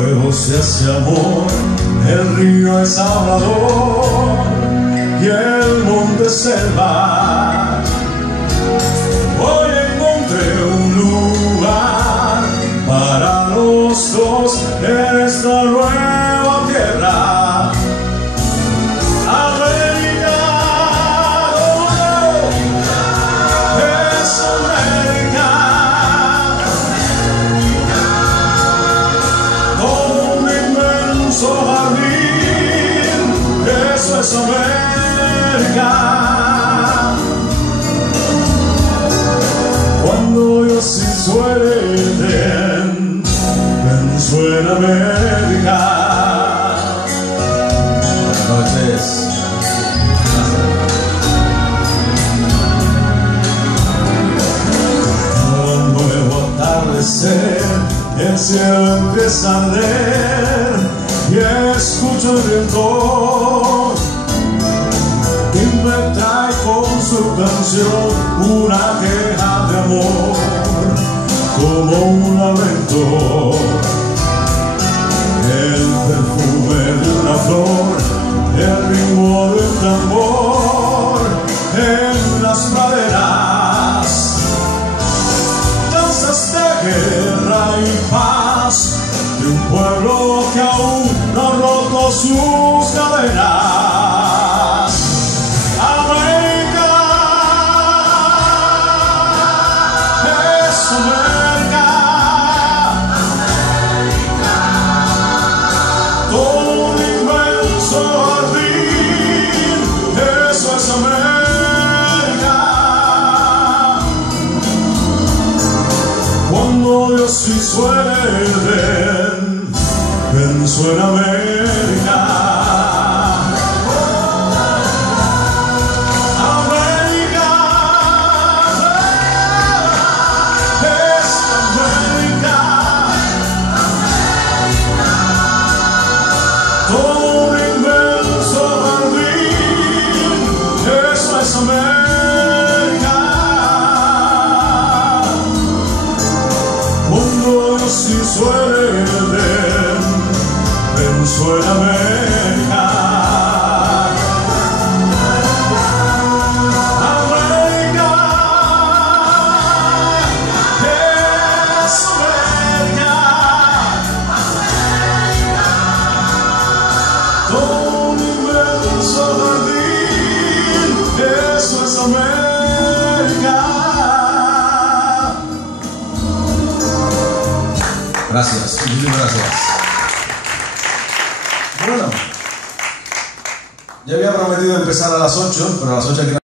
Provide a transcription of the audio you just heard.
fuego se hace amor, el río es hablador y el monte es selva. Hoy encontré un lugar para los dos en esta nueva tierra. América, oh, es América. Todo un inmenso jardín, eso es América. Cuando yo siento el Edén, pienso en América. Buenas noches. Un nuevo atardecer, el cielo empieza a arder y escucho el viento y me trae con su canción una queja de amor, como un lamento. El perfume de una flor, el ritmo de un tambor en las praderas, danzas de guerra y paz de un pueblo que aún no ha roto sus cadenas. América es América. Todo un inmenso jardín, eso es América. Cuando Dios hizo el Edén, pensó en América. América es América. Todo un inmenso jardín, eso es América. Cuando Dios hizo el Edén, pensó en América. América es América. Todo un inmenso jardín, eso es América. Gracias, muchísimas gracias. Bueno, ya había prometido empezar a las 8, pero a las 8 aquí